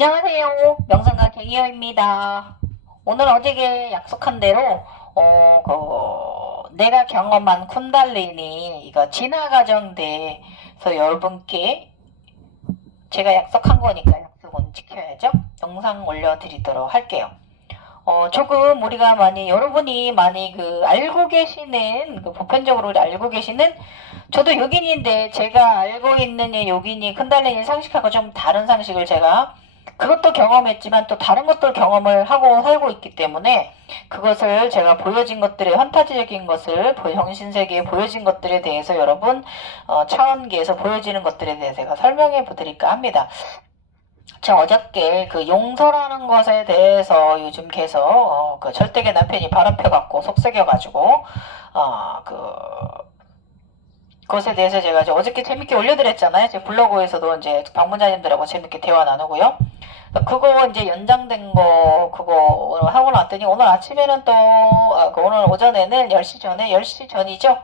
안녕하세요. 명상가 갱이어입니다. 오늘 어제게 약속한 대로 내가 경험한 쿤달리니 이거 진화 과정 대해서 여러분께 제가 약속한 거니까 약속은 지켜야죠. 영상 올려드리도록 할게요. 조금 우리가 여러분이 많이 알고 계시는, 보편적으로 알고 계시는, 저도 요긴인데 제가 알고 있는 요긴이 쿤달리니 상식하고 좀 다른 상식을 제가 그것도 경험했지만 또 다른 것들 경험을 하고 살고 있기 때문에 그것을 제가 보여진 것들의 환타지적인 것을 정신세계에 보여진 것들에 대해서 여러분 차원계에서 보여지는 것들에 대해서 제가 설명해 보드릴까 합니다. 제가 어저께 용서라는 것에 대해서 요즘 계속 절대계 남편이 바람펴갖고 속삭여가지고 그것에 대해서 제가 어저께 재밌게 올려드렸잖아요. 제 블로그에서도 이제 방문자님들하고 재밌게 대화 나누고요. 그거 이제 연장된 거 그거 하고 났더니 오늘 아침에는 또 오늘 오전에는 10시 전에 10시 전이죠.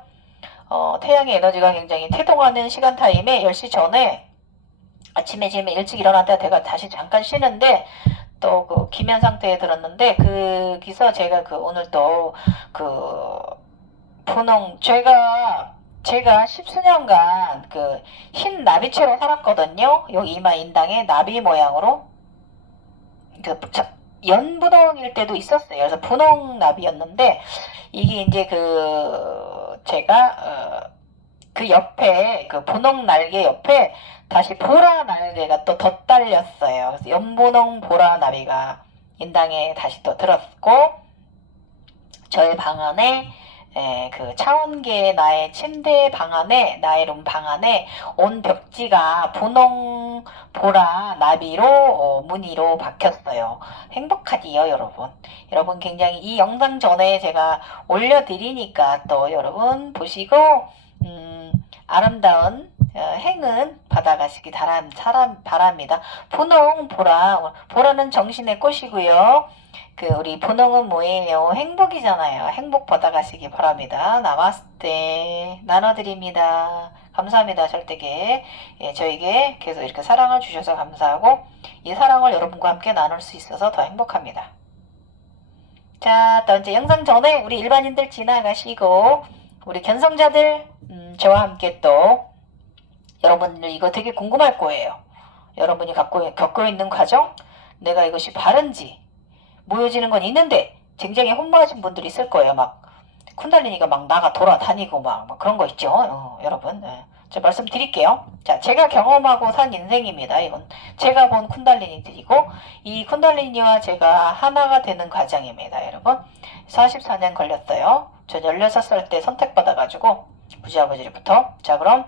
태양의 에너지가 굉장히 태동하는 시간 타임에 10시 전에 아침에 지금 일찍 일어났다 제가 다시 잠깐 쉬는데 또 기면 상태에 들었는데 거기서 제가 오늘 또 분홍 제가 10수년간 흰 나비채로 살았거든요. 여기 이마 인당에 나비 모양으로 연분홍일 때도 있었어요. 그래서 분홍 나비였는데 이게 이제 제가 옆에 분홍 날개 옆에 다시 보라 날개가 또 덧달렸어요. 그래서 연분홍 보라 나비가 인당에 다시 또 들었고 저의 방 안에 차원계의 나의 침대 방 안에 나의 룸 방 안에 온 벽지가 분홍 보라 나비로 무늬로 바뀌었어요. 행복하지요 여러분. 여러분 굉장히 이 영상 전에 제가 올려드리니까 또 여러분 보시고 아름다운 행운 받아가시기 바랍니다. 분홍 보라는 정신의 꽃이고요. 우리 분홍은 뭐예요? 행복이잖아요. 행복 받아가시기 바랍니다. 나마스테 나눠드립니다. 감사합니다. 절대게 저에게 계속 이렇게 사랑을 주셔서 감사하고 이 사랑을 여러분과 함께 나눌 수 있어서 더 행복합니다. 자, 또 이제 영상 전에 우리 일반인들 지나가시고 우리 견성자들 저와 함께 또 여러분들 이거 되게 궁금할 거예요. 여러분이 겪고 있는 과정, 내가 이것이 바른지 모여지는 건 있는데 굉장히 혼모하신 분들이 있을 거예요. 막 쿤달리니가 막 나가 돌아다니고 막 그런 거 있죠. 여러분 제가 말씀드릴게요. 자, 제가 경험하고 산 인생입니다. 이건 제가 본 쿤달리니들이고 이 쿤달리니와 제가 하나가 되는 과정입니다. 여러분 44년 걸렸어요. 저 16살 때 선택받아가지고 부지아버지로부터. 자, 그럼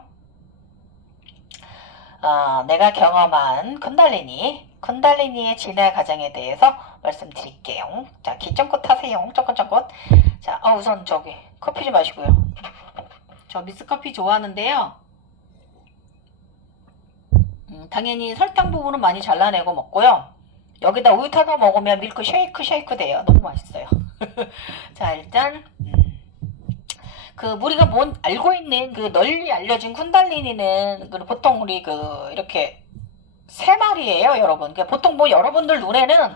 내가 경험한 쿤달리니의 진화 과정에 대해서 말씀드릴게요. 자, 기점꽃 타세요. 쪼꼬쪼꼬. 자, 우선 커피 좀 마시고요. 저 미스커피 좋아하는데요. 당연히 설탕 부분은 많이 잘라내고 먹고요. 여기다 우유 타서 먹으면 밀크 쉐이크 돼요. 너무 맛있어요. 자, 일단 우리가 알고 있는 널리 알려진 쿤달리니는 보통 우리 이렇게 세 마리예요, 여러분. 보통 여러분들 눈에는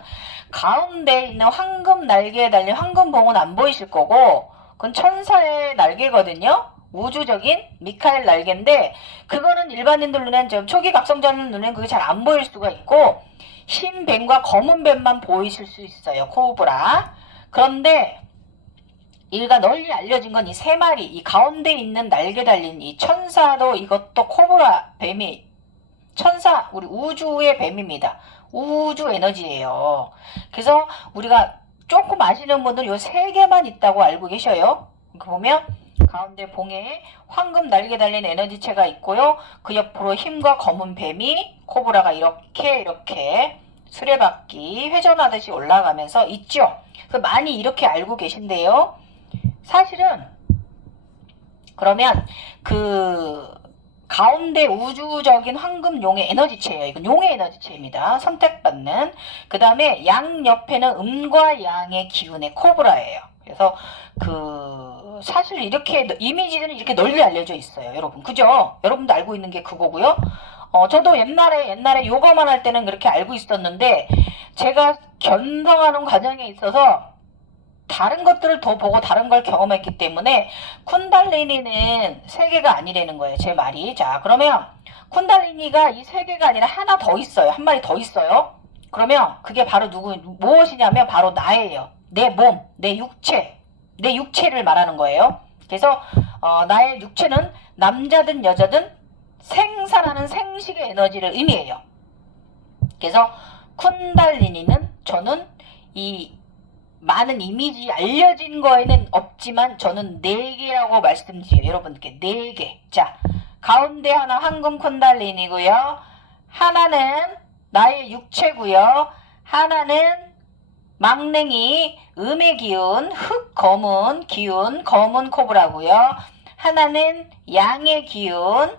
가운데 있는 황금 날개에 달린 황금봉은 안 보이실 거고, 그건 천사의 날개거든요. 우주적인 미카엘 날개인데, 그거는 일반인들 눈엔 초기 각성자는 눈엔 그게 잘 안 보일 수가 있고, 흰 뱀과 검은 뱀만 보이실 수 있어요, 코브라. 그런데 이가 널리 알려진 건 이 세 마리, 이 가운데 있는 날개 달린 이 천사도 이것도 코브라 뱀이 천사, 우리 우주의 뱀입니다. 우주 에너지예요. 그래서 우리가 조금 아시는 분들 요 세 개만 있다고 알고 계셔요. 보면 가운데 봉에 황금 날개 달린 에너지체가 있고요. 그 옆으로 흰과 검은 뱀이 코브라가 이렇게 수레바퀴 회전하듯이 올라가면서 있죠. 많이 이렇게 알고 계신데요. 사실은 그러면 가운데 우주적인 황금용의 에너지체예요. 이건 용의 에너지체입니다. 선택받는. 그 다음에 양 옆에는 음과 양의 기운의 코브라예요. 그래서 사실 이렇게 이미지는 이렇게 널리 알려져 있어요, 여러분. 그죠? 여러분도 알고 있는 게 그거고요. 저도 옛날에 요가만 할 때는 그렇게 알고 있었는데 제가 견성하는 과정에 있어서 다른 것들을 더 보고 다른 걸 경험했기 때문에 쿤달리니는 세 개가 아니라는 거예요, 제 말이. 자, 그러면 쿤달리니가 이 세 개가 아니라 하나 더 있어요. 한 마리 더 있어요. 그러면 그게 바로 무엇이냐면 바로 나예요. 내 몸, 내 육체를 말하는 거예요. 그래서 나의 육체는 남자든 여자든 생산하는 생식의 에너지를 의미해요. 그래서 쿤달리니는 저는 이 많은 이미지 알려진 거에는 없지만 저는 4개라고 말씀드려요. 여러분께 4개. 자, 가운데 하나 황금 쿤달리니고요. 하나는 나의 육체고요. 하나는 망랭이 음의 기운, 흑 검은 기운, 검은 코브라고요. 하나는 양의 기운,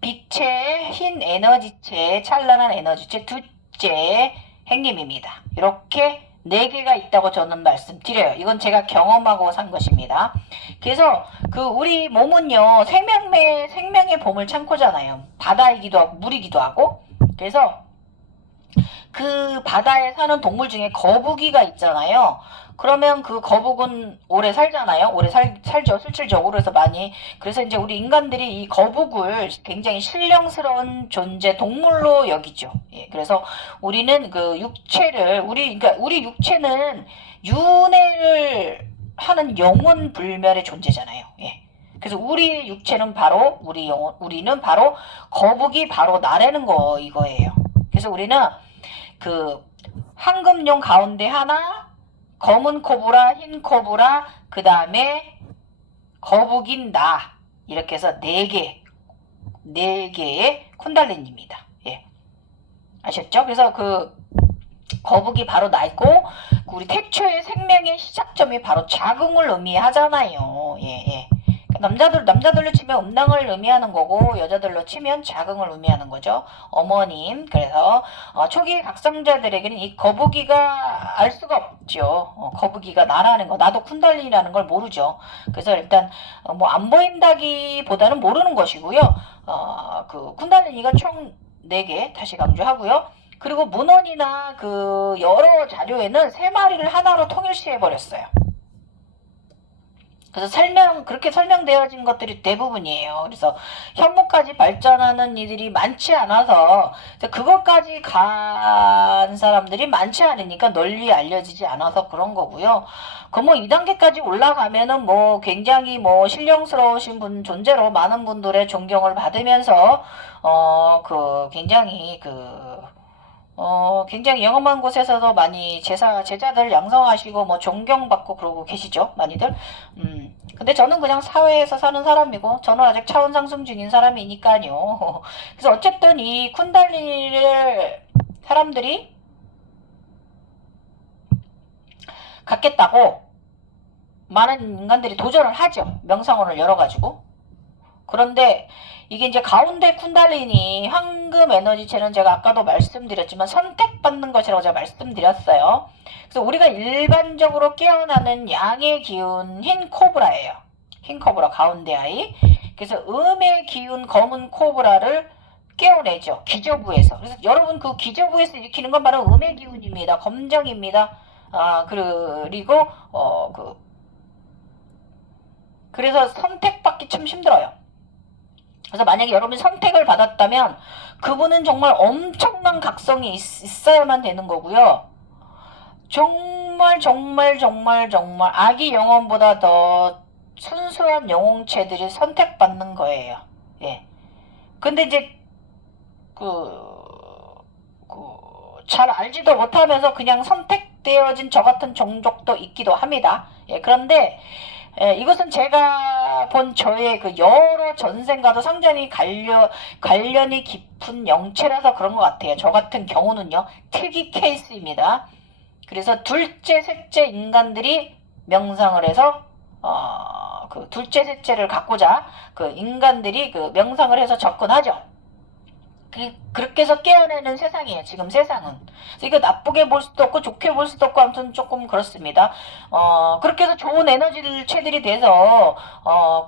빛의 흰 에너지체, 찬란한 에너지체, 둘째 행님입니다. 이렇게 4개가 있다고 저는 말씀드려요. 이건 제가 경험하고 산 것입니다. 그래서 우리 몸은요, 생명의 보물 창고잖아요. 바다이기도 하고 물이기도 하고. 그래서 그 바다에 사는 동물 중에 거북이가 있잖아요. 그러면 그 거북은 오래 살잖아요. 오래 살죠. 실질적으로. 그래서 그래서 이제 우리 인간들이 이 거북을 굉장히 신령스러운 존재, 동물로 여기죠. 예, 그래서 우리는 그 육체를, 그러니까 우리 육체는 윤회를 하는 영혼 불멸의 존재잖아요. 예. 그래서 우리 육체는 바로, 우리는 바로 거북이 바로 나라는 이거예요. 그래서 우리는 황금용 가운데 하나, 검은 코브라, 흰 코브라, 그 다음에 거북인 나, 이렇게 해서 4개의 쿤달리니입니다. 예. 아셨죠? 그래서 거북이 바로 나 있고, 우리 태초의 생명의 시작점이 바로 자궁을 의미하잖아요. 예. 남자들로 치면 음낭을 의미하는 거고, 여자들로 치면 자궁을 의미하는 거죠. 어머님. 그래서 초기 각성자들에게는 이 거북이가 알 수가 없죠. 거북이가 나라는 거, 나도 쿤달리니라는 걸 모르죠. 그래서 일단 안 보인다기보다는 모르는 것이고요. 쿤달리니가 총 4개 다시 강조하고요. 그리고 문헌이나 여러 자료에는 3마리를 하나로 통일시해 버렸어요. 그래서 그렇게 설명되어진 것들이 대부분이에요. 그래서 현무까지 발전하는 이들이 많지 않아서, 그것까지 간 사람들이 많지 않으니까 널리 알려지지 않아서 그런 거고요. 2단계까지 올라가면은 굉장히 신령스러우신 존재로 많은 분들의 존경을 받으면서, 굉장히 영험한 곳에서도 많이 제자들 양성하시고 존경받고 그러고 계시죠, 많이들. 근데 저는 그냥 사회에서 사는 사람이고 저는 아직 차원 상승 중인 사람이니까요. 그래서 어쨌든 이 쿤달리니를 사람들이 갖겠다고 많은 인간들이 도전을 하죠. 명상원을 열어가지고. 그런데 이게 이제 가운데 쿤달리니 황금 에너지체는 제가 아까도 말씀드렸지만 선택받는 것이라고 제가 말씀드렸어요. 그래서 우리가 일반적으로 깨어나는 양의 기운 흰 코브라예요. 흰 코브라 가운데 아이. 그래서 음의 기운 검은 코브라를 깨어내죠. 기저부에서. 그래서 여러분 기저부에서 일으키는 건 바로 음의 기운입니다. 검정입니다. 그리고 그래서 선택받기 참 힘들어요. 그래서 만약에 여러분이 선택을 받았다면 그분은 정말 엄청난 각성이 있어야만 되는 거고요. 정말 아기 영혼보다 더 순수한 영혼체들이 선택받는 거예요. 예. 근데 이제 잘 알지도 못하면서 그냥 선택되어진 저 같은 종족도 있기도 합니다. 예. 그런데 이것은 제가 본 저의 여러 전생과도 상당히 관련이 깊은 영체라서 그런 것 같아요. 저 같은 경우는요, 특이 케이스입니다. 그래서 둘째, 셋째 인간들이 명상을 해서, 둘째, 셋째를 갖고자 인간들이 명상을 해서 접근하죠. 그렇게 해서 깨어내는 세상이에요. 지금 세상은. 그래서 이거 나쁘게 볼 수도 없고 좋게 볼 수도 없고 아무튼 조금 그렇습니다. 그렇게 해서 좋은 에너지를 체들이 돼서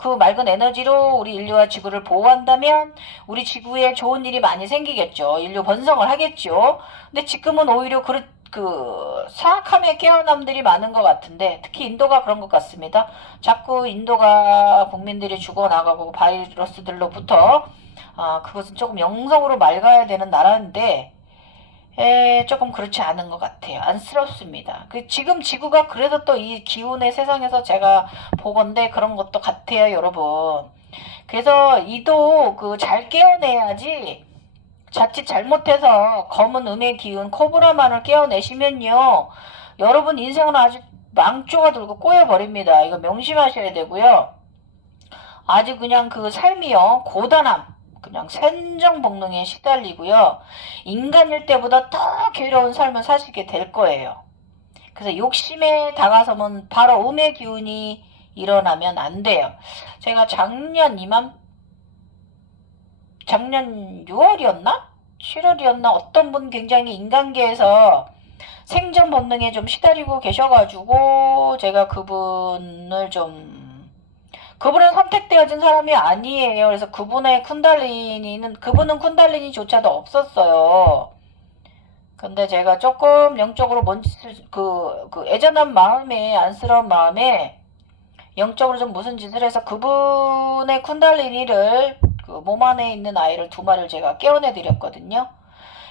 그 맑은 에너지로 우리 인류와 지구를 보호한다면 우리 지구에 좋은 일이 많이 생기겠죠. 인류 번성을 하겠죠. 근데 지금은 오히려 그 사악함의 깨어남들이 많은 것 같은데 특히 인도가 그런 것 같습니다. 자꾸 인도가 국민들이 죽어나가고 바이러스들로부터 그것은 조금 영성으로 맑아야 되는 나라인데 조금 그렇지 않은 것 같아요. 안쓰럽습니다. 지금 지구가 그래서 또 이 기운의 세상에서 제가 보건데 그런 것도 같아요, 여러분. 그래서 이도 잘 깨어내야지 자칫 잘못해서 검은 음의 기운 코브라만을 깨어내시면요. 여러분 인생은 아주 망조가 들고 꼬여버립니다. 이거 명심하셔야 되고요. 아주 그냥 그 삶이요. 고단함. 그냥 sen정복능에 시달리고요. 인간일 때보다 더 괴로운 삶을 사시게 될 거예요. 그래서 욕심에 다가서면 바로 음의 기운이 일어나면 안 돼요. 제가 작년 6월이었나? 7월이었나? 어떤 분 굉장히 인간계에서 생존 본능에 좀 시달리고 계셔가지고 제가 그분은 선택되어진 사람이 아니에요. 그래서 그분은 쿤달리니조차도 없었어요. 근데 제가 조금 영적으로 애잔한 마음에, 안쓰러운 마음에 영적으로 좀 무슨 짓을 해서 그분의 쿤달리니를 몸 안에 있는 아이를 2마리를 제가 깨어내 드렸거든요.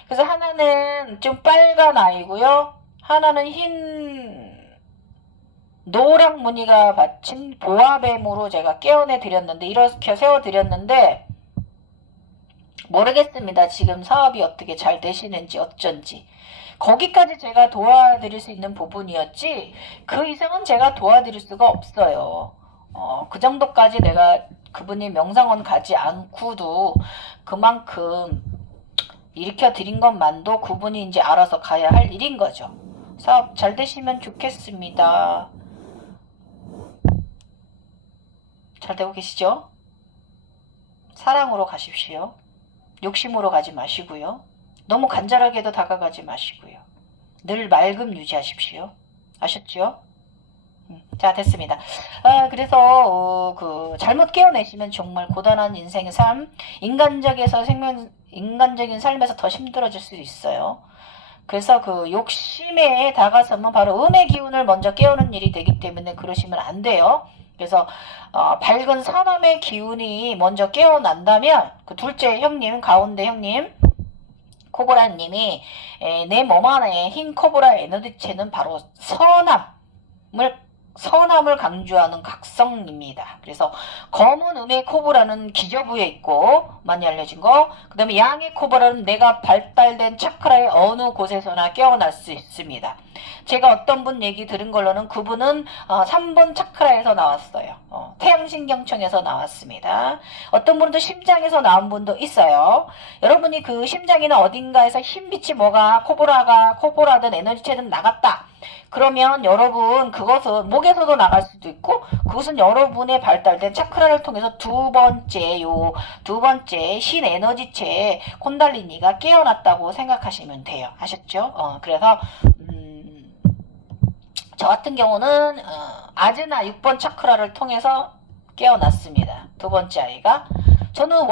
그래서 하나는 좀 빨간 아이고요. 하나는 흰 노랑 무늬가 받친 보아뱀으로 제가 깨어내 드렸는데 이렇게 세워 드렸는데 모르겠습니다. 지금 사업이 어떻게 잘 되시는지 어쩐지. 거기까지 제가 도와드릴 수 있는 부분이었지 그 이상은 제가 도와드릴 수가 없어요. 그 정도까지 내가 그분이 명상원 가지 않고도 그만큼 일으켜 드린 것만도 그분이 이제 알아서 가야 할 일인 거죠. 사업 잘 되시면 좋겠습니다. 잘 되고 계시죠? 사랑으로 가십시오. 욕심으로 가지 마시고요. 너무 간절하게도 다가가지 마시고요. 늘 맑음 유지하십시오. 아셨죠? 자, 됐습니다. 그래서 잘못 깨어내시면 정말 고단한 인생의 삶, 인간적인 삶에서 더 힘들어질 수 있어요. 그래서 욕심에 다가서면 바로 음의 기운을 먼저 깨우는 일이 되기 때문에 그러시면 안 돼요. 그래서 밝은 사람의 기운이 먼저 깨어난다면 그 둘째 형님, 가운데 형님, 코브라님이 내 몸 안에 흰 코브라 에너지체는 바로 선함을 강조하는 각성입니다. 그래서 검은 음의 코브라는 기저부에 있고 많이 알려진 거. 그 다음에 양의 코브라는 내가 발달된 차크라의 어느 곳에서나 깨어날 수 있습니다. 제가 어떤 분 얘기 들은 걸로는 그분은 3번 차크라에서 나왔어요. 태양신경청에서 나왔습니다. 어떤 분은 심장에서 나온 분도 있어요. 여러분이 그 심장이나 어딘가에서 흰빛이 코브라든 에너지체든 나갔다. 그러면 여러분 그것은 목에서도 나갈 수도 있고 그것은 여러분의 발달된 차크라를 통해서 두 번째 신 에너지체 콘달리니가 깨어났다고 생각하시면 돼요. 아셨죠? 그래서 저 같은 경우는 아즈나 6번 차크라를 통해서 깨어났습니다. 2번째 아이가. 저는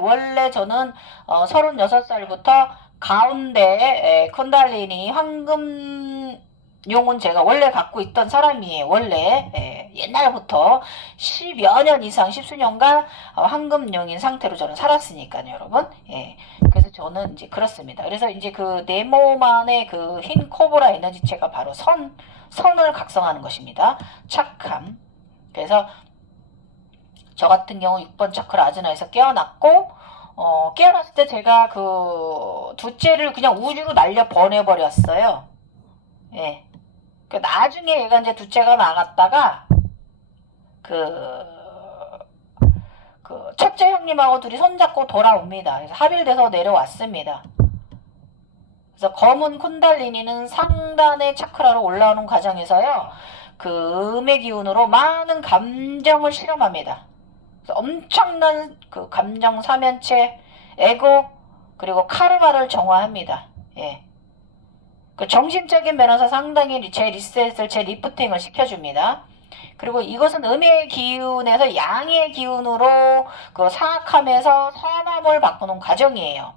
원래 저는 36살부터 가운데 콘달리니 황금 용은 제가 원래 갖고 있던 사람이에요. 원래 옛날부터 10여 년 이상 10수년간 황금용인 상태로 저는 살았으니까요, 여러분. 그래서 저는 이제 그렇습니다. 그래서 이제 내 몸 안에 흰 코브라 에너지체가 바로 선을 각성하는 것입니다. 착함. 그래서 저 같은 경우 6번 차크라 아즈나에서 깨어났고 깨어났을 때 제가 둘째를 그냥 우주로 날려 보내버렸어요. 나중에 얘가 이제 둘째가 나갔다가 첫째 형님하고 둘이 손잡고 돌아옵니다. 그래서 합일돼서 내려왔습니다. 그래서 검은 쿤달리니는 상단의 차크라로 올라오는 과정에서요. 음의 기운으로 많은 감정을 실험합니다. 그래서 엄청난 감정 사면체, 에고, 그리고 카르마를 정화합니다. 예. 그 정신적인 면에서 상당히 제 리셋을, 제 리프팅을 시켜줍니다. 그리고 이것은 음의 기운에서 양의 기운으로 그 사악함에서 선함을 바꾸는 과정이에요.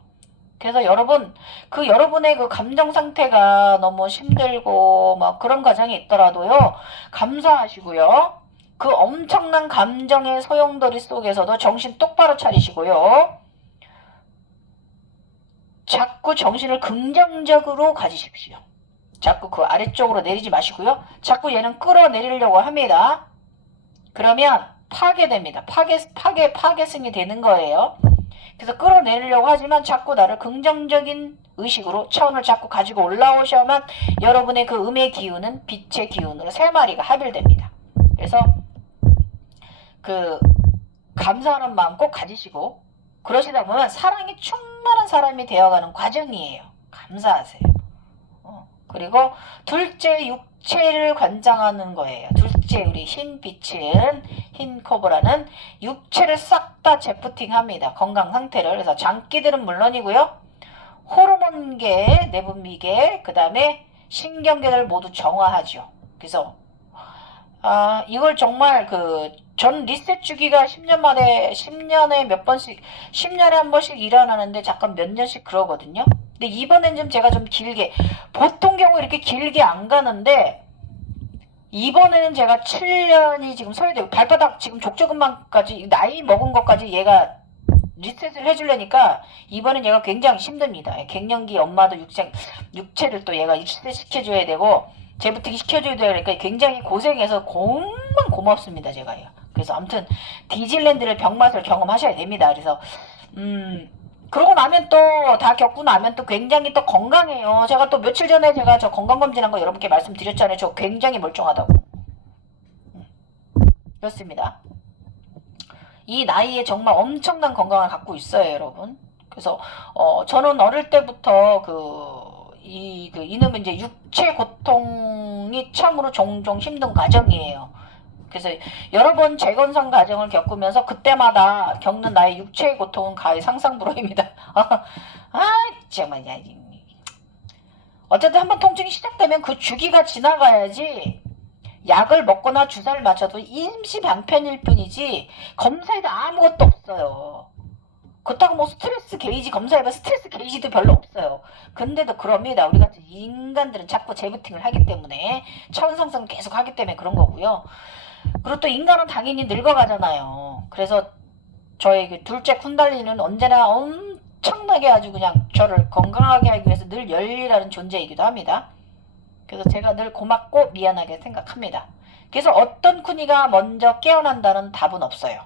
그래서 여러분, 여러분의 그 감정 상태가 너무 힘들고 막 그런 과정이 있더라도요, 감사하시고요. 그 엄청난 감정의 소용돌이 속에서도 정신 똑바로 차리시고요. 자꾸 정신을 긍정적으로 가지십시오. 자꾸 그 아래쪽으로 내리지 마시고요. 자꾸 얘는 끌어내리려고 합니다. 그러면 파괴됩니다. 파괴승이 되는 거예요. 그래서 끌어내리려고 하지만 자꾸 나를 긍정적인 의식으로 차원을 자꾸 가지고 올라오셔야만 여러분의 그 음의 기운은 빛의 기운으로 세 마리가 합일됩니다. 그래서 그 감사하는 마음 꼭 가지시고 그러시다 보면 사랑이 충만한 사람이 되어가는 과정이에요. 감사하세요. 그리고 둘째 육체를 관장하는 거예요. 둘째 우리 흰 빛은 흰 코브라는 육체를 싹 다 재프팅합니다. 건강 상태를. 그래서 장기들은 물론이고요. 호르몬계, 내분비계, 그 다음에 신경계를 모두 정화하죠. 그래서 이걸 정말 전 리셋 주기가 10년에 몇 번씩, 10년에 한 번씩 일어나는데 잠깐 몇 년씩 그러거든요. 근데 이번엔 좀 제가 좀 길게, 보통 경우 이렇게 길게 안 가는데, 이번에는 제가 7년이 지금 소요되고, 발바닥 지금 족저근막까지, 나이 먹은 것까지 얘가 리셋을 해주려니까, 이번엔 얘가 굉장히 힘듭니다. 갱년기 엄마도 육체를 또 얘가 리셋 시켜줘야 되고, 재부팅 시켜줘야 되니까 굉장히 고생해서 고맙습니다, 제가요. 그래서 아무튼 디즈랜드를 병맛을 경험하셔야 됩니다. 그래서 그러고 나면 또 다 겪고 나면 또 굉장히 또 건강해요. 제가 또 며칠 전에 제가 저 건강검진한 거 여러분께 말씀드렸잖아요. 저 굉장히 멀쩡하다고. 그렇습니다. 이 나이에 정말 엄청난 건강을 갖고 있어요, 여러분. 그래서 저는 어릴 때부터 이놈은 이제 육체 고통이 참으로 종종 힘든 과정이에요. 그래서 여러 번 재건성 과정을 겪으면서 그때마다 겪는 나의 육체의 고통은 가히 상상불허입니다. 정말. 어쨌든 한번 통증이 시작되면 그 주기가 지나가야지 약을 먹거나 주사를 맞춰도 임시 방편일 뿐이지 검사에도 아무것도 없어요. 그렇다고 뭐 스트레스 게이지 검사해봐 스트레스 게이지도 별로 없어요. 근데도 그럽니다. 우리 같은 인간들은 자꾸 재부팅을 하기 때문에 차원상승을 계속 하기 때문에 그런 거고요. 그리고 또 인간은 당연히 늙어가잖아요. 그래서 저의 그 둘째 쿤달리는 언제나 엄청나게 아주 그냥 저를 건강하게 하기 위해서 늘 열일하는 존재이기도 합니다. 그래서 제가 늘 고맙고 미안하게 생각합니다. 그래서 어떤 쿤이가 먼저 깨어난다는 답은 없어요.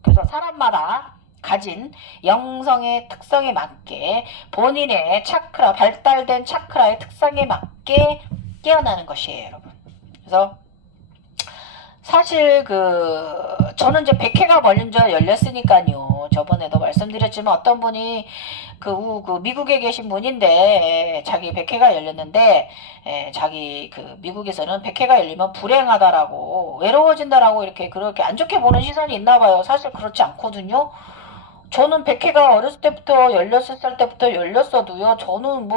그래서 사람마다 가진 영성의 특성에 맞게 본인의 차크라, 발달된 차크라의 특성에 맞게 깨어나는 것이에요, 여러분. 그래서 사실 저는 이제 100회가 먼저 열렸으니까요. 저번에도 말씀드렸지만 어떤 분이 미국에 계신 분인데 자기 100회가 열렸는데 자기 미국에서는 100회가 열리면 불행하다라고 외로워진다라고 이렇게 그렇게 안 좋게 보는 시선이 있나 봐요. 사실 그렇지 않거든요. 저는 100회가 어렸을 때부터 16살 때부터 열렸어도요. 저는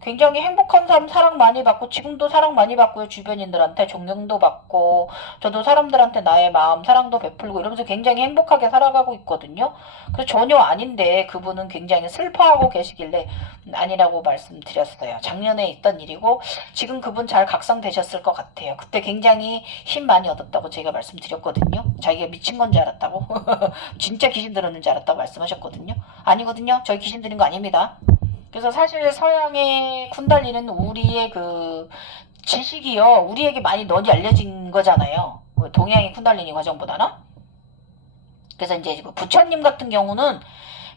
굉장히 행복한 삶 사랑 많이 받고 지금도 사랑 많이 받고요. 주변인들한테 존경도 받고 저도 사람들한테 나의 마음 사랑도 베풀고 이러면서 굉장히 행복하게 살아가고 있거든요. 그래서 전혀 아닌데 그분은 굉장히 슬퍼하고 계시길래 아니라고 말씀드렸어요. 작년에 있던 일이고 지금 그분 잘 각성되셨을 것 같아요. 그때 굉장히 힘 많이 얻었다고 제가 말씀드렸거든요. 자기가 미친 건 줄 알았다고 진짜 귀신 들었는 줄 알았다고 말씀하셨거든요. 아니거든요. 저희 귀신 들린 거 아닙니다. 그래서 사실 서양의 쿤달리는 우리의 지식이요. 우리에게 많이 널리 알려진 거잖아요. 동양의 쿤달리니 과정보다는. 그래서 이제 부처님 같은 경우는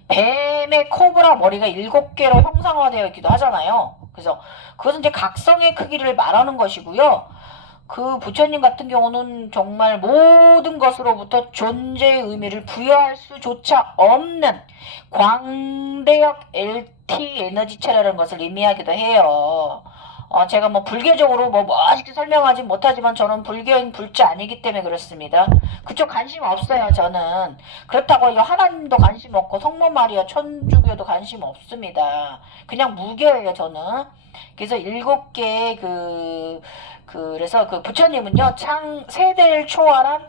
뱀의 코브라 머리가 7개로 형상화되어 있기도 하잖아요. 그래서 그것은 이제 각성의 크기를 말하는 것이고요. 부처님 같은 경우는 정말 모든 것으로부터 존재의 의미를 부여할 수조차 없는 광대역 LT 에너지체라는 것을 의미하기도 해요. 제가 뭐 불교적으로 뭐 멋있게 설명하지 못하지만 저는 불교인 불자 아니기 때문에 그렇습니다. 그쪽 관심 없어요, 저는. 그렇다고 이거 하나님도 관심 없고 성모 마리아 천주교도 관심 없습니다. 그냥 무교예요, 저는. 그래서 7개 그래서 그 부처님은요, 세대를 초월한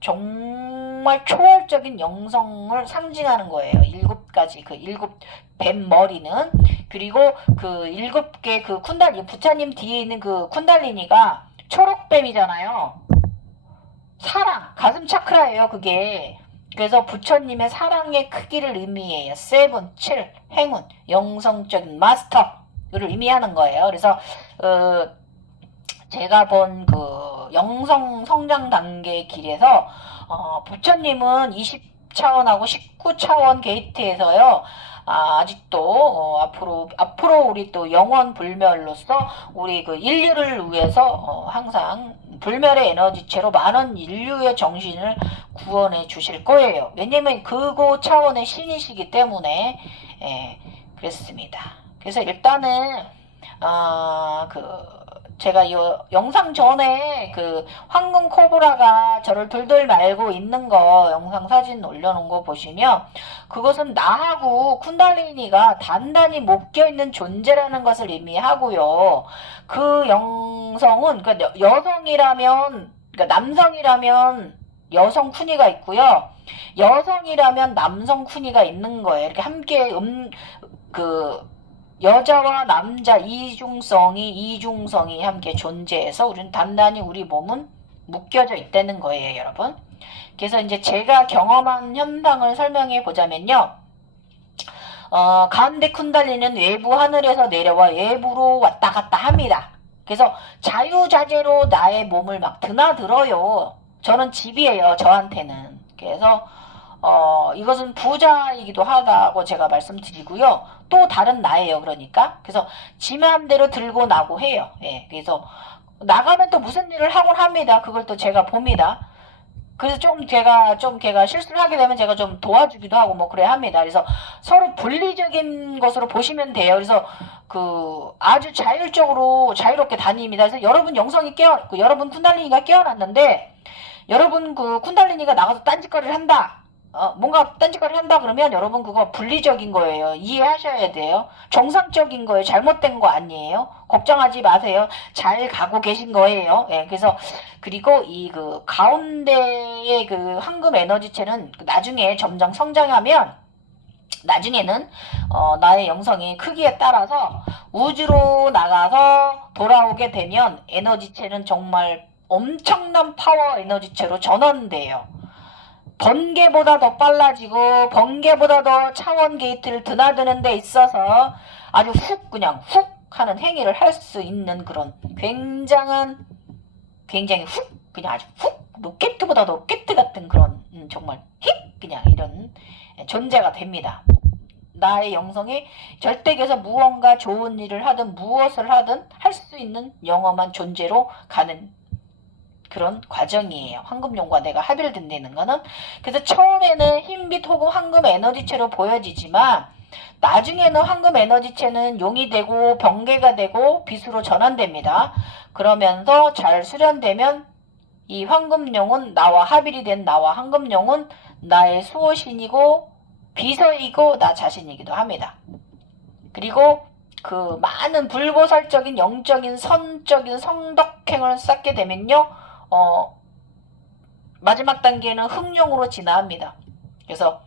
정말 초월적인 영성을 상징하는 거예요. 7가지 그 7뱀 머리는. 그리고 그 7개 그 쿤달리 부처님 뒤에 있는 그 쿤달리니가 초록뱀이잖아요. 사랑, 가슴 차크라예요, 그게. 그래서 부처님의 사랑의 크기를 의미해요. 7, 7, 행운, 영성적인 마스터를 의미하는 거예요. 그래서 제가 본 그 영성 성장 단계 길에서 부처님은 20차원하고 19차원 게이트에서요. 아직도 앞으로 우리 또 영원 불멸로서 우리 그 인류를 위해서 항상 불멸의 에너지체로 많은 인류의 정신을 구원해 주실 거예요. 왜냐면 그고 차원의 신이시기 때문에 그랬습니다. 그래서 일단은 제가 이 영상 전에 그 황금 코브라가 저를 돌돌 말고 있는 거 영상 사진 올려놓은 거 보시면 그것은 나하고 쿤달리니가 단단히 묶여있는 존재라는 것을 의미하고요. 그 영성은 그러니까 여성이라면 그러니까 남성이라면 여성 쿤이가 있고요. 여성이라면 남성 쿤이가 있는 거예요. 이렇게 함께 여자와 남자 이중성이 함께 존재해서 우리는 단단히 우리 몸은 묶여져 있다는 거예요, 여러분. 그래서 이제 제가 경험한 현상을 설명해 보자면요. 가운데 쿤달리는 외부 하늘에서 내려와 외부로 왔다 갔다 합니다. 그래서 자유자재로 나의 몸을 막 드나들어요. 저는 집이에요, 저한테는. 그래서 이것은 부자이기도 하다고 제가 말씀드리고요. 또 다른 나예요, 그러니까. 그래서 지 마음대로 들고 나고 해요. 그래서 나가면 또 무슨 일을 하곤 합니다. 그걸 또 제가 봅니다. 그래서 걔가 실수를 하게 되면 제가 좀 도와주기도 하고 뭐 그래야 합니다. 그래서 서로 분리적인 것으로 보시면 돼요. 그래서 아주 자유롭게 다닙니다. 그래서 여러분 영성이 여러분 쿤달리니가 깨어났는데 여러분 쿤달리니가 나가서 딴짓거리를 한다. 뭔가 딴짓거리를 한다 그러면 여러분 그거 분리적인 거예요. 이해하셔야 돼요. 정상적인 거예요. 잘못된 거 아니에요. 걱정하지 마세요. 잘 가고 계신 거예요. 그래서 그리고 이 가운데의 황금 에너지체는 나중에 점점 성장하면 나중에는 나의 영성의 크기에 따라서 우주로 나가서 돌아오게 되면 에너지체는 정말 엄청난 파워 에너지체로 전환돼요. 번개보다 더 빨라지고 번개보다 더 차원 게이트를 드나드는 데 있어서 아주 그냥 훅 하는 행위를 할 수 있는 그런 굉장히 그냥 아주 로켓보다도 로켓 같은 그런 정말 그냥 이런 존재가 됩니다. 나의 영성이 절대에서 무언가 좋은 일을 하든 무엇을 하든 할 수 있는 영험한 존재로 가는 그런 과정이에요. 황금용과 내가 합의를 된다는 거는. 그래서 처음에는 흰빛 혹은 황금 에너지체로 보여지지만 나중에는 황금 에너지체는 용이 되고 번개가 되고 빛으로 전환됩니다. 그러면서 잘 수련되면 이 황금용은 나와 합일이 된 나와 황금용은 나의 수호신이고 비서이고 나 자신이기도 합니다. 그리고 많은 불보살적인 영적인 선적인 성덕행을 쌓게 되면요. 마지막 단계는 흑룡으로 진화합니다. 그래서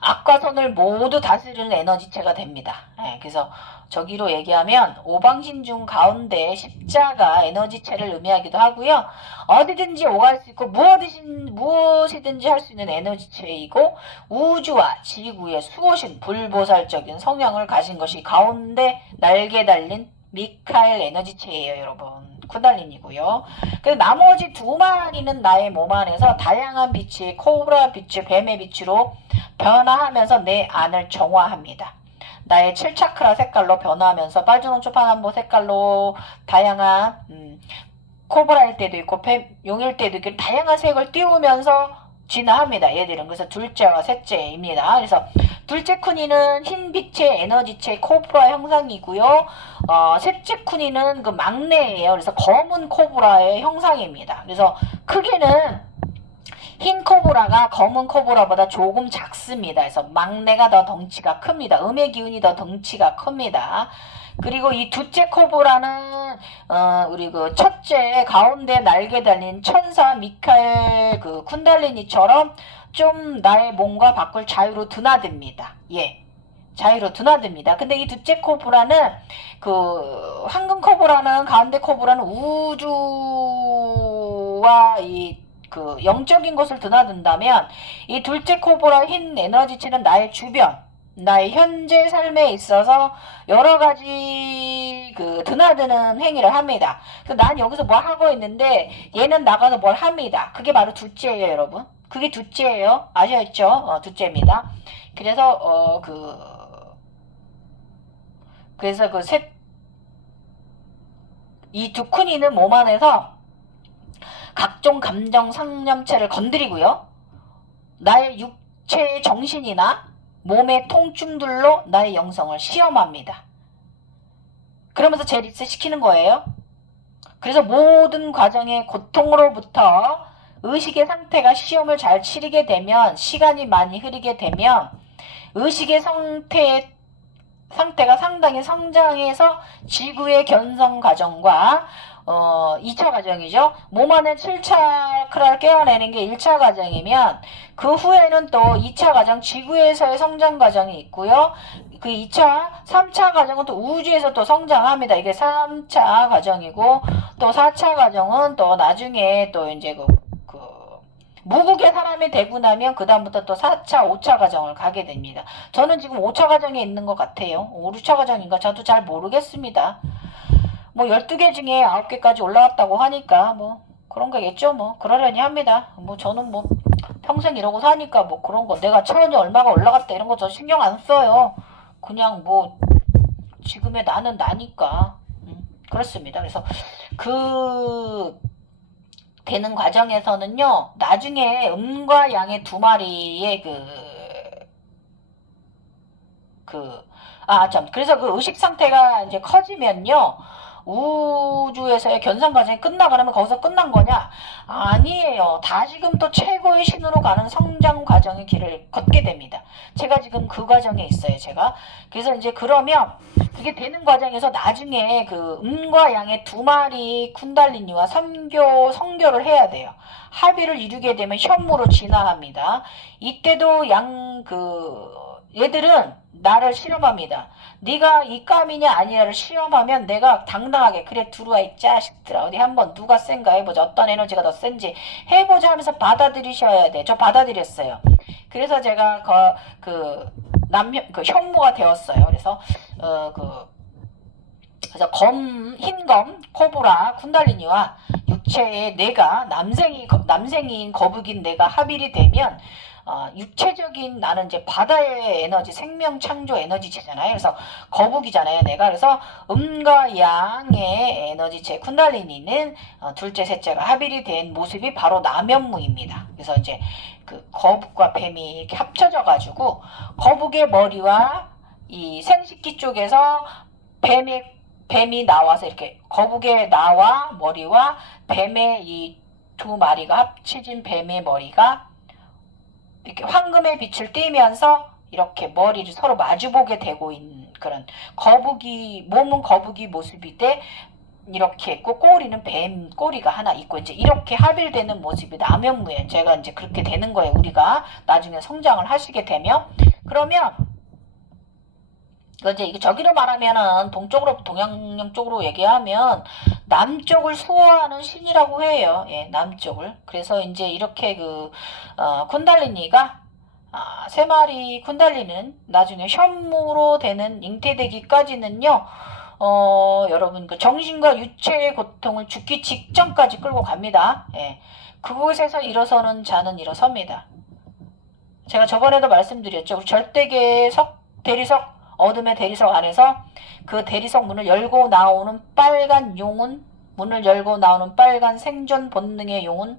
악과 선을 모두 다스리는 에너지체가 됩니다. 그래서 저기로 얘기하면 오방신 중 가운데 십자가 에너지체를 의미하기도 하고요. 어디든지 오갈 수 있고 무엇이든지 할 수 있는 에너지체이고 우주와 지구의 수호신 불보살적인 성향을 가진 것이 가운데 날개 달린 미카엘 에너지체예요, 여러분. 쿤달린이고요. 그래서 나머지 2마리는 나의 몸 안에서 다양한 빛이 코브라 빛, 뱀의 빛으로 변화하면서 내 안을 정화합니다. 나의 7차크라 색깔로 변화하면서 빨주노초 파남보 색깔로 다양한 코브라일 때도 있고 용일 때도 있고 다양한 색을 띄우면서 진화합니다. 얘들은. 그래서 둘째와 셋째입니다. 그래서 둘째 쿠니는 흰빛의 에너지체 코브라 형상이고요. 셋째 쿠니는 그 막내예요. 그래서 검은 코브라의 형상입니다. 그래서 크기는 흰 코브라가 검은 코브라보다 조금 작습니다. 그래서 막내가 더 덩치가 큽니다. 음의 기운이 더 덩치가 큽니다. 그리고 이 둘째 코브라는 우리 그 첫째 가운데 날개 달린 천사 미카엘 그 쿤달리니처럼 좀 나의 몸과 밖을 자유로 드나듭니다. 예. 자유로 드나듭니다. 근데 이 둘째 코브라는 그 황금 코브라는 가운데 코브라는 우주와 이 그 영적인 것을 드나든다면 이 둘째 코브라 흰 에너지체는 나의 주변, 나의 현재 삶에 있어서 여러 가지 그 드나드는 행위를 합니다. 난 여기서 뭘 하고 있는데 얘는 나가서 뭘 합니다. 그게 바로 둘째예요, 여러분. 그게 둘째예요. 아셨죠? 둘째입니다. 그래서 그래서 이 두쿠니는 몸 안에서 각종 감정 상념체를 건드리고요. 나의 육체의 정신이나 몸의 통증들로 나의 영성을 시험합니다. 그러면서 재립세 시키는 거예요. 그래서 모든 과정의 고통으로부터 의식의 상태가 시험을 잘 치르게 되면, 시간이 많이 흐르게 되면 의식의 상태가 상당히 성장해서 지구의 견성 과정과 2차 과정이죠. 몸 안에 7차크라를 깨어내는 게 1차 과정이면 그 후에는 또 2차 과정, 지구에서의 성장 과정이 있고요. 그 2차, 3차 과정은 또 우주에서 또 성장합니다. 이게 3차 과정이고, 또 4차 과정은 또 나중에 또 이제 무국의 사람이 되고 나면 그 다음부터 또 4차, 5차 과정을 가게 됩니다. 저는 지금 5차 과정에 있는 것 같아요. 5, 6차 과정인가 저도 잘 모르겠습니다. 뭐 12개 중에 9개까지 올라왔다고 하니까 뭐 그런 거겠죠. 뭐 그러려니 합니다. 뭐 저는 뭐 평생 이러고 사니까 뭐 그런 거 내가 차원이 얼마가 올라갔다 이런 거 저 신경 안 써요. 그냥 뭐 지금의 나는 나니까. 그렇습니다. 그래서 되는 과정에서는요, 나중에 음과 양의 두 마리의 그래서 그 의식 상태가 이제 커지면요, 우주에서의 견성 과정이 끝나가면 거기서 끝난 거냐? 아니에요. 다시금 또 최고의 신으로 가는 성장 과정의 길을 걷게 됩니다. 제가 지금 그 과정에 있어요, 제가. 그래서 이제 그러면 그게 되는 과정에서 나중에 그 음과 양의 두 마리 쿤달리니와 성교를 해야 돼요. 합의를 이루게 되면 현무로 진화합니다. 이때도 얘들은 나를 실험합니다. 네가 이 깜이냐 아니냐를 시험하면 내가 당당하게 그래 들어와 이 자식들아 어디 한번 누가 센가 해보자. 어떤 에너지가 더 센지 해보자 하면서 받아들이셔야 돼. 저 받아들였어요. 그래서 제가 현무가 되었어요. 그래서 그래서 흰검 코브라 쿤달리니와 육체의 내가 남생인 거북인 내가 합일이 되면 육체적인 나는 이제 바다의 에너지, 생명 창조 에너지체잖아요. 그래서 거북이잖아요, 내가. 그래서 음과 양의 에너지체 쿤달리니는 둘째, 셋째가 합일이 된 모습이 바로 남현무입니다. 그래서 이제 그 거북과 뱀이 이렇게 합쳐져 가지고 거북의 머리와 이 생식기 쪽에서 뱀이 나와서 이렇게 거북의 나와 머리와 뱀의 이 두 마리가 합쳐진 뱀의 머리가 이렇게 황금의 빛을 띠면서 이렇게 머리를 서로 마주보게 되고 있는 그런 몸은 거북이 모습인데 이렇게 있고 꼬리는 뱀 꼬리가 하나 있고 이제 이렇게 합일되는 모습이 남현무예요. 제가 이제 그렇게 되는 거예요. 우리가 나중에 성장을 하시게 되면 그러면 이제 저기로 말하면은 동양령 쪽으로 얘기하면 남쪽을 수호하는 신이라고 해요. 예, 남쪽을. 그래서 이제 이렇게 쿤달리니가 세 마리 쿤달리는 나중에 현무로 되는 잉태되기까지는요. 여러분 정신과 유체의 고통을 죽기 직전까지 끌고 갑니다. 예. 그곳에서 일어서는 자는 일어섭니다. 제가 저번에도 말씀드렸죠. 우리 절대계의 대리석 어둠의 대리석 안에서 그 대리석 문을 열고 나오는 빨간 용은 문을 열고 나오는 빨간 생존 본능의 용은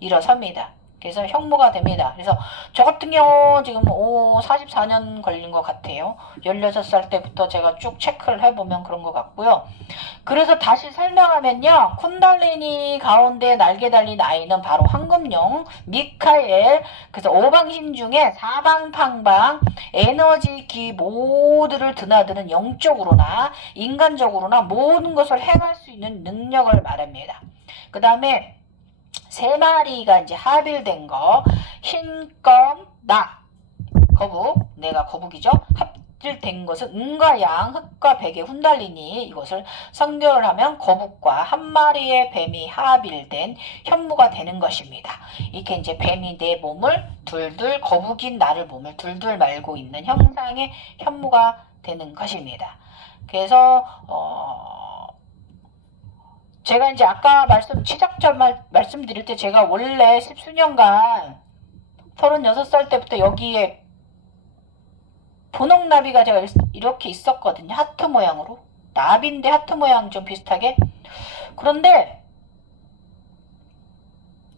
일어섭니다. 그래서 형무가 됩니다. 그래서 저 같은 경우 지금 44년 걸린 것 같아요. 16살 때부터 제가 쭉 체크를 해보면 그런 것 같고요. 그래서 다시 설명하면요. 쿤달리니 가운데 날개 달린 아이는 바로 황금용 미카엘. 그래서 오방신 중에 사방탕방 에너지 기 모두를 드나드는 영적으로나 인간적으로나 모든 것을 행할 수 있는 능력을 말합니다. 그 다음에 세 마리가 이제 합일된 거, 흰검, 거북, 내가 거북이죠. 합일된 것은 음과 양, 흑과 백의 훈달리니 이것을 성교를 하면 거북과 한 마리의 뱀이 합일된 현무가 되는 것입니다. 이렇게 이제 뱀이 내 몸을 둘둘, 거북인 나를 몸을 둘둘 말고 있는 형상의 현무가 되는 것입니다. 그래서 제가 이제 아까 시작점 말씀드릴 때 제가 원래 십수년간 36살 때부터 여기에 분홍나비가 제가 이렇게 있었거든요. 하트 모양으로. 나비인데 하트 모양 좀 비슷하게. 그런데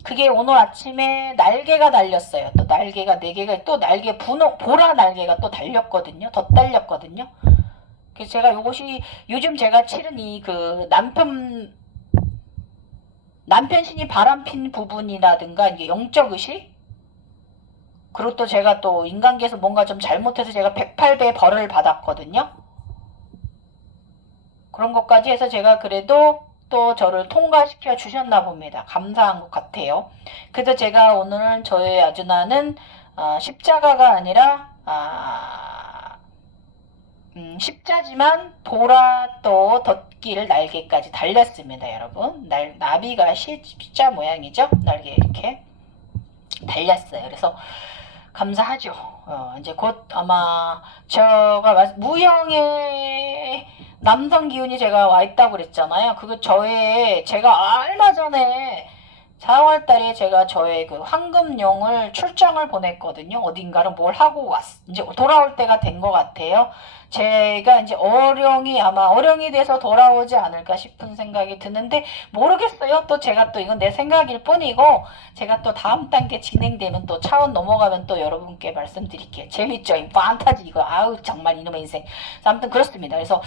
그게 오늘 아침에 날개가 달렸어요. 또 날개가 4개가 또 날개 보라 날개가 또 달렸거든요. 더 달렸거든요. 그래서 제가 이것이 요즘 제가 치른 이 그 남편 신이 바람핀 부분이라든가 이게 영적 의식, 그리고 또 제가 또 인간계에서 뭔가 좀 잘못해서 제가 108배 벌을 받았거든요. 그런 것까지 해서 제가 그래도 또 저를 통과시켜 주셨나 봅니다. 감사한 것 같아요. 그래서 제가 오늘 저의 아주나는 십자가가 아니라 십자지만 보라 또 덧길 날개까지 달렸습니다. 여러분 나비가 십자 모양이죠. 날개 이렇게 달렸어요. 그래서 감사하죠. 이제 곧 아마 제가 무형의 남성 기운이 제가 와 있다고 그랬잖아요. 그거 제가 얼마 전에 4월달에 제가 저의 그 황금용을 출장을 보냈거든요. 어딘가를 뭘 하고 이제 돌아올 때가 된 것 같아요. 제가 이제 아마 어령이 돼서 돌아오지 않을까 싶은 생각이 드는데 모르겠어요. 또 제가 또 이건 내 생각일 뿐이고 제가 또 다음 단계 진행되면 또 차원 넘어가면 또 여러분께 말씀드릴게요. 재밌죠? 이 판타지 이거 아우 정말 이놈의 인생. 아무튼 그렇습니다. 그래서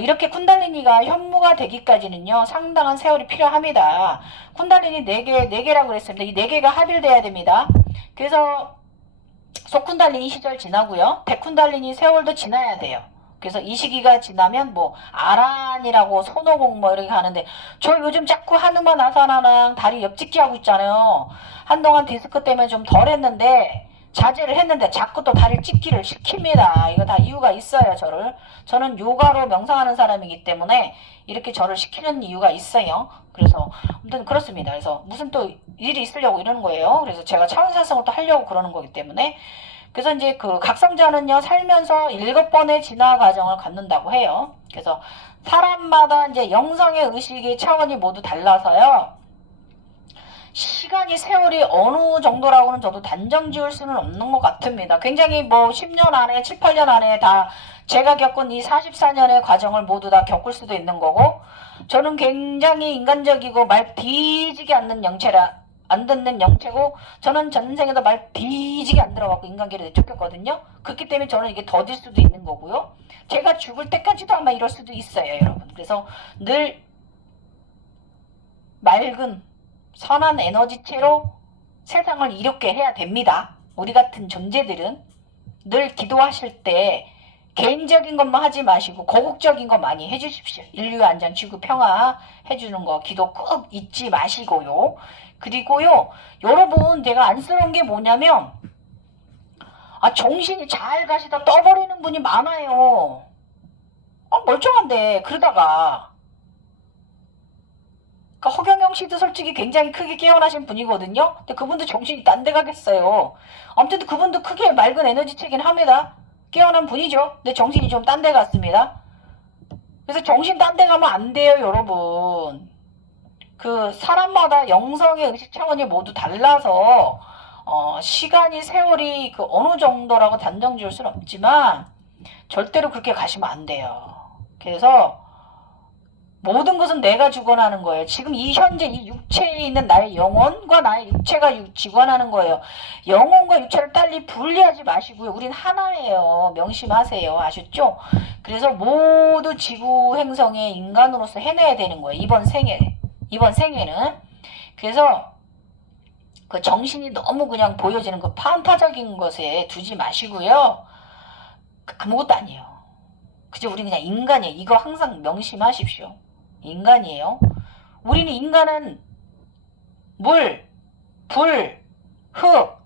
이렇게 쿤달리니가 현무가 되기까지는요 상당한 세월이 필요합니다. 쿤달리니 4개라고 그랬습니다. 이 4개가 합일돼야 됩니다. 그래서 소쿤달리니 시절 지나고요. 백쿤달리니 세월도 지나야 돼요. 그래서 이 시기가 지나면 뭐 아란이라고 손오공 뭐 이렇게 가는데 저 요즘 자꾸 하누만 아사나랑 다리 옆짓기 하고 있잖아요. 한동안 디스크 때문에 좀 덜 했는데 자제를 했는데 자꾸 또 다리를 찢기를 시킵니다. 이거 다 이유가 있어요. 저는 요가로 명상하는 사람이기 때문에 이렇게 저를 시키는 이유가 있어요. 그래서 아무튼 그렇습니다. 그래서 무슨 또 일이 있으려고 이러는 거예요. 그래서 제가 차원사성을 또 하려고 그러는 거기 때문에 그래서 이제 각성자는요 살면서 7번의 진화 과정을 갖는다고 해요. 그래서 사람마다 이제 영성의 의식의 차원이 모두 달라서요. 시간이 세월이 어느 정도라고는 저도 단정 지을 수는 없는 것 같습니다. 굉장히 뭐 10년 안에 7, 8년 안에 다 제가 겪은 이 44년의 과정을 모두 다 겪을 수도 있는 거고 저는 굉장히 인간적이고 말 뒤지게 안 듣는 영체고 저는 전생에도 말 뒤지게 안 들어갖고 인간계를 내쫓겼거든요. 그렇기 때문에 저는 이게 더딜 수도 있는 거고요. 제가 죽을 때까지도 아마 이럴 수도 있어요. 여러분. 그래서 늘 맑은 선한 에너지체로 세상을 이롭게 해야 됩니다. 우리 같은 존재들은 늘 기도하실 때 개인적인 것만 하지 마시고 거국적인 거 많이 해주십시오. 인류 안전, 지구 평화 해주는 거 기도 꼭 잊지 마시고요. 그리고요, 여러분 내가 안쓰러운 게 뭐냐면 정신이 잘 가시다 떠버리는 분이 많아요. 멀쩡한데 그러다가 허경영 씨도 솔직히 굉장히 크게 깨어나신 분이거든요. 근데 그분도 정신이 딴 데 가겠어요. 아무튼 그분도 크게 맑은 에너지체긴 합니다. 깨어난 분이죠. 근데 정신이 좀 딴 데 갔습니다. 그래서 정신 딴 데 가면 안 돼요, 여러분. 사람마다 영성의 의식 차원이 모두 달라서 시간이 세월이 어느 정도라고 단정 지을 수는 없지만 절대로 그렇게 가시면 안 돼요. 그래서 모든 것은 내가 주관하는 거예요. 지금 이 현재 이 육체에 있는 나의 영혼과 나의 육체가 주관하는 거예요. 영혼과 육체를 딸리 분리하지 마시고요. 우린 하나예요. 명심하세요. 아셨죠? 그래서 모두 지구 행성의 인간으로서 해내야 되는 거예요. 이번 생에는. 그래서 그 정신이 너무 그냥 보여지는 그 판타적인 것에 두지 마시고요. 아무것도 아니에요. 그저 우리는 그냥 인간이에요. 이거 항상 명심하십시오. 인간이에요. 우리는 인간은 물, 불, 흙,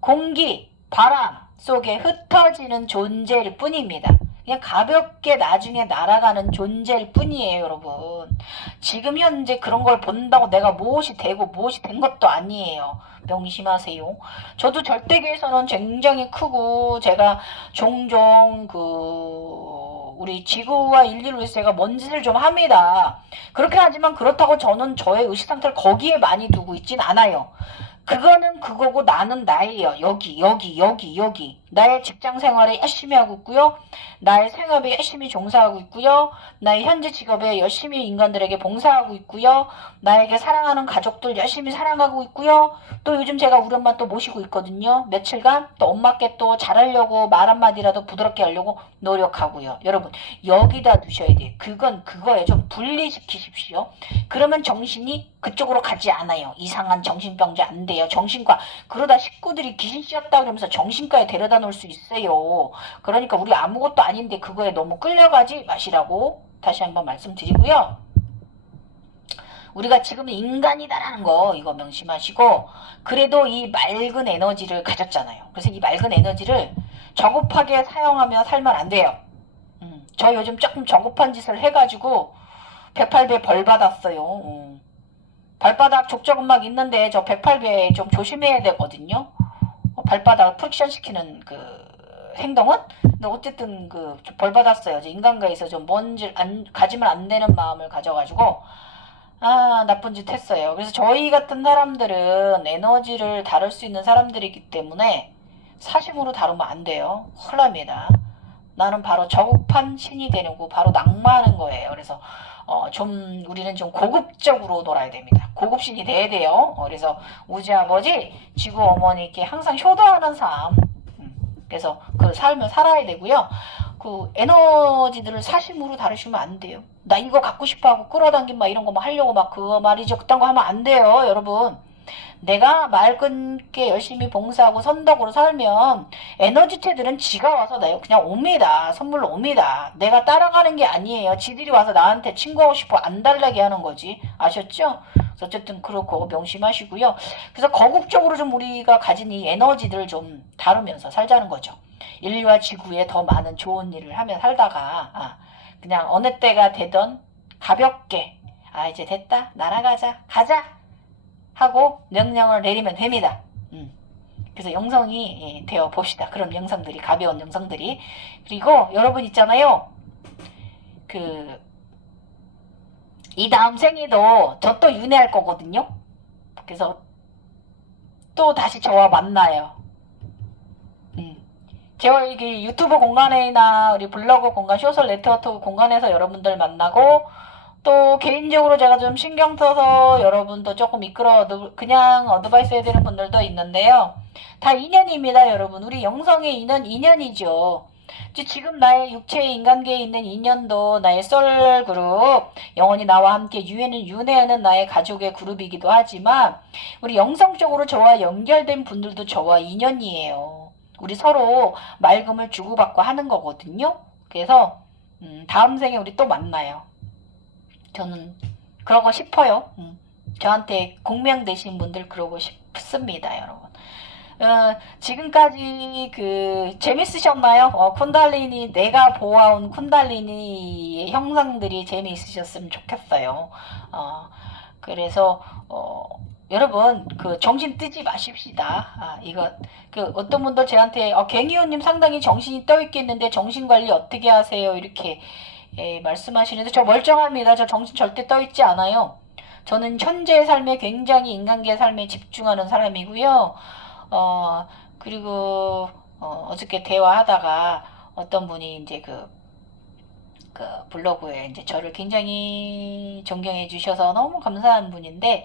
공기, 바람 속에 흩어지는 존재일 뿐입니다. 그냥 가볍게 나중에 날아가는 존재일 뿐이에요, 여러분. 지금 현재 그런 걸 본다고 내가 무엇이 되고 무엇이 된 것도 아니에요. 명심하세요. 저도 절대계에서는 굉장히 크고 제가 종종 우리 지구와 인류를 위해서 제가 뭔 짓을 좀 합니다. 그렇게 하지만 그렇다고 저는 저의 의식상태를 거기에 많이 두고 있진 않아요. 그거는 그거고 나는 나예요. 여기. 나의 직장 생활에 열심히 하고 있고요. 나의 생업에 열심히 종사하고 있고요. 나의 현재 직업에 열심히 인간들에게 봉사하고 있고요. 나에게 사랑하는 가족들 열심히 사랑하고 있고요. 또 요즘 제가 우리 엄마 또 모시고 있거든요. 며칠간 또 엄마께 또 잘하려고 말 한마디라도 부드럽게 하려고 노력하고요. 여러분 여기다 두셔야 돼요. 그건 그거예요. 좀 분리시키십시오. 그러면 정신이 그쪽으로 가지 않아요. 이상한 정신병자 안 돼요. 정신과 그러다 식구들이 귀신 씌었다 그러면서 정신과에 데려다 놓을 수 있어요. 그러니까 우리 아무것도 아닌데 그거에 너무 끌려가지 마시라고 다시 한번 말씀드리고요. 우리가 지금 인간이다라는 거 이거 명심하시고 그래도 이 맑은 에너지를 가졌잖아요. 그래서 이 맑은 에너지를 저급하게 사용하며 살면 안 돼요. 저 요즘 조금 저급한 짓을 해가지고 108배 벌 받았어요. 발바닥 족저근막 있는데 저 108배 좀 조심해야 되거든요. 발바닥 프릭션 시키는 그 행동은? 근데 어쨌든 벌 받았어요. 인간과에서 좀 먼지 가지면 안 되는 마음을 가져가지고 나쁜 짓 했어요. 그래서 저희 같은 사람들은 에너지를 다룰 수 있는 사람들이기 때문에 사심으로 다루면 안 돼요. 큰일 납니다. 나는 바로 저급한 신이 되고 바로 낙마하는 거예요. 그래서 우리는 좀 고급적으로 놀아야 됩니다. 고급신이 돼야 돼요. 그래서 우지 아버지, 지구 어머니께 항상 효도하는 삶. 그래서 그 삶을 살아야 되고요. 그 에너지들을 사심으로 다루시면 안 돼요. 나 이거 갖고 싶어 하고 끌어당긴 막 이런 거 막 하려고 막 그거 말이죠. 그딴 거 하면 안 돼요, 여러분. 내가 맑게 열심히 봉사하고 선덕으로 살면 에너지체들은 지가 와서 나 그냥 옵니다. 선물로 옵니다. 내가 따라가는 게 아니에요. 지들이 와서 나한테 친구하고 싶어 안 달라게 하는 거지. 아셨죠? 어쨌든 그렇고 명심하시고요. 그래서 거국적으로 좀 우리가 가진 이 에너지들을 좀 다루면서 살자는 거죠. 인류와 지구에 더 많은 좋은 일을 하며 살다가 그냥 어느 때가 되던 가볍게 이제 됐다 날아가자 가자 하고 명령을 내리면 됩니다. 그래서 영성이 되어 봅시다. 그런 영성들이 가벼운 영성들이 그리고 여러분 있잖아요. 이 다음 생에도 저 또 윤회할 거거든요. 그래서 또 다시 저와 만나요. 제가 여기 유튜브 공간이나 우리 블로그 공간, 소셜 네트워크 공간에서 여러분들 만나고 또 개인적으로 제가 좀 신경 써서 여러분도 조금 그냥 어드바이스 해야 되는 분들도 있는데요. 다 인연입니다, 여러분. 우리 영성의 인연, 인연이죠. 지금 나의 육체의 인간계에 있는 인연도 나의 썰 그룹, 영원히 나와 함께 윤회하는 나의 가족의 그룹이기도 하지만 우리 영성적으로 저와 연결된 분들도 저와 인연이에요. 우리 서로 맑음을 주고받고 하는 거거든요. 그래서 다음 생에 우리 또 만나요. 저는 그러고 싶어요. 저한테 공명되신 분들 그러고 싶습니다, 여러분. 지금까지 재밌으셨나요? 쿤달리니 내가 보아온 쿤달리니의 형상들이 재미있으셨으면 좋겠어요. 그래서 여러분 정신 뜨지 마십시다. 이거 어떤 분들 저한테 갱이호님 상당히 정신이 떠 있겠는데 정신 관리 어떻게 하세요? 이렇게 말씀하시는데 저 멀쩡합니다. 저 정신 절대 떠 있지 않아요. 저는 현재의 삶에 굉장히 인간계의 삶에 집중하는 사람이고요. 그리고 어저께 대화하다가 어떤 분이 이제 그 블로그에 이제 저를 굉장히 존경해 주셔서 너무 감사한 분인데,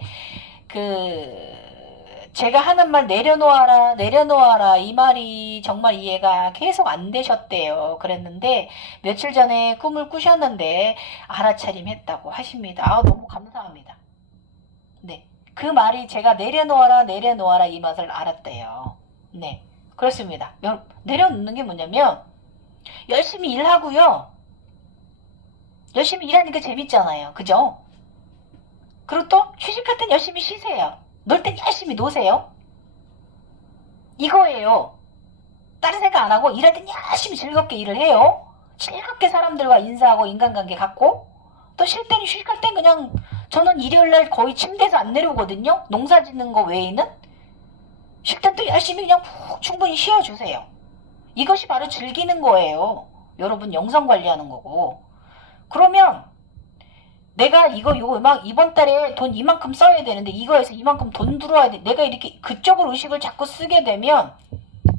제가 하는 말 내려놓아라, 내려놓아라, 이 말이 정말 이해가 계속 안 되셨대요. 그랬는데, 며칠 전에 꿈을 꾸셨는데, 알아차림했다고 하십니다. 아, 너무 감사합니다. 네. 그 말이 제가 내려놓아라, 내려놓아라, 이 맛을 알았대요. 네. 그렇습니다. 내려놓는 게 뭐냐면, 열심히 일하고요. 열심히 일하니까 재밌잖아요. 그죠? 그리고 또, 휴식할 땐 열심히 쉬세요. 놀 땐 열심히 노세요. 이거예요. 다른 생각 안 하고 일할 땐 열심히 즐겁게 일을 해요. 즐겁게 사람들과 인사하고 인간관계 갖고, 또 쉴 때는 휴식할 땐 그냥, 저는 일요일날 거의 침대에서 안 내려오거든요. 농사 짓는 거 외에는. 쉴 땐 또 열심히 그냥 푹 충분히 쉬어주세요. 이것이 바로 즐기는 거예요. 여러분 영상 관리하는 거고. 그러면 내가 이거 막 이번 달에 돈 이만큼 써야 되는데 이거에서 이만큼 돈 들어와야 돼. 내가 이렇게 그쪽으로 의식을 자꾸 쓰게 되면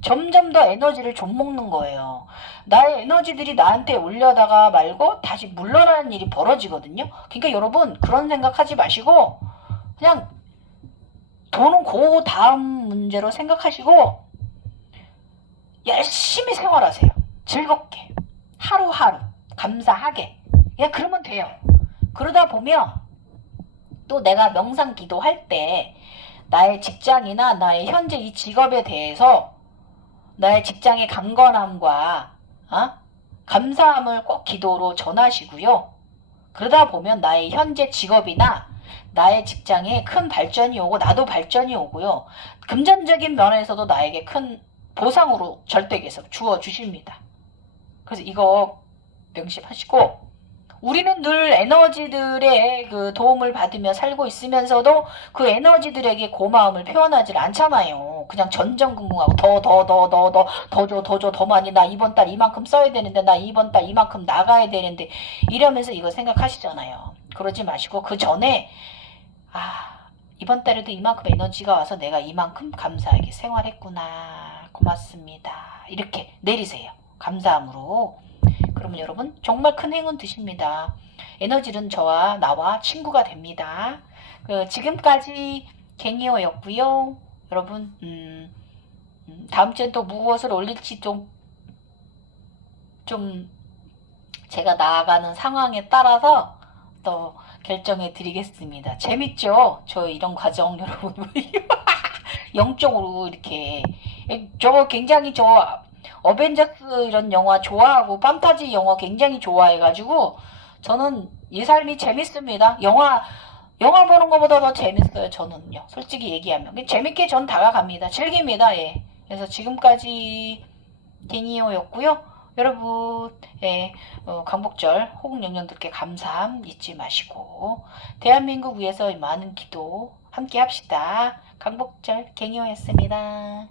점점 더 에너지를 좀 먹는 거예요. 나의 에너지들이 나한테 올려다가 말고 다시 물러나는 일이 벌어지거든요. 그러니까 여러분 그런 생각하지 마시고 그냥 돈은 그 다음 문제로 생각하시고 열심히 생활하세요. 즐겁게 하루하루 감사하게 그냥 그러면 돼요. 그러다 보면 또 내가 명상 기도할 때 나의 직장이나 나의 현재 이 직업에 대해서 나의 직장의 강건함과 감사함을 꼭 기도로 전하시고요. 그러다 보면 나의 현재 직업이나 나의 직장에 큰 발전이 오고 나도 발전이 오고요. 금전적인 면에서도 나에게 큰 보상으로 절대계속 주어주십니다. 그래서 이거 명심하시고 우리는 늘 에너지들의 그 도움을 받으며 살고 있으면서도 그 에너지들에게 고마움을 표현하지 않잖아요. 그냥 전전긍긍하고 더 줘, 더 많이 나 이번 달 이만큼 써야 되는데 나 이번 달 이만큼 나가야 되는데 이러면서 이거 생각하시잖아요. 그러지 마시고 그 전에 이번 달에도 이만큼 에너지가 와서 내가 이만큼 감사하게 생활했구나. 고맙습니다. 이렇게 내리세요. 감사함으로. 그러면 여러분 정말 큰 행운 드십니다. 에너지는 저와 나와 친구가 됩니다. 지금까지 갱이어였고요. 여러분 다음 주엔 또 무엇을 올릴지 좀 제가 나아가는 상황에 따라서 또 결정해 드리겠습니다. 재밌죠? 저 이런 과정 여러분 영적으로 이렇게 저 굉장히 어벤져스 이런 영화 좋아하고 판타지 영화 굉장히 좋아해가지고 저는 이 삶이 재밌습니다. 영화 보는 것보다 더 재밌어요. 저는요. 솔직히 얘기하면 재밌게 전 다가갑니다. 즐깁니다. 예. 그래서 지금까지 데니오였고요. 여러분 광복절 호국영령들께 감사함 잊지 마시고 대한민국 위해서 많은 기도 함께 합시다. 광복절 갱이오였습니다.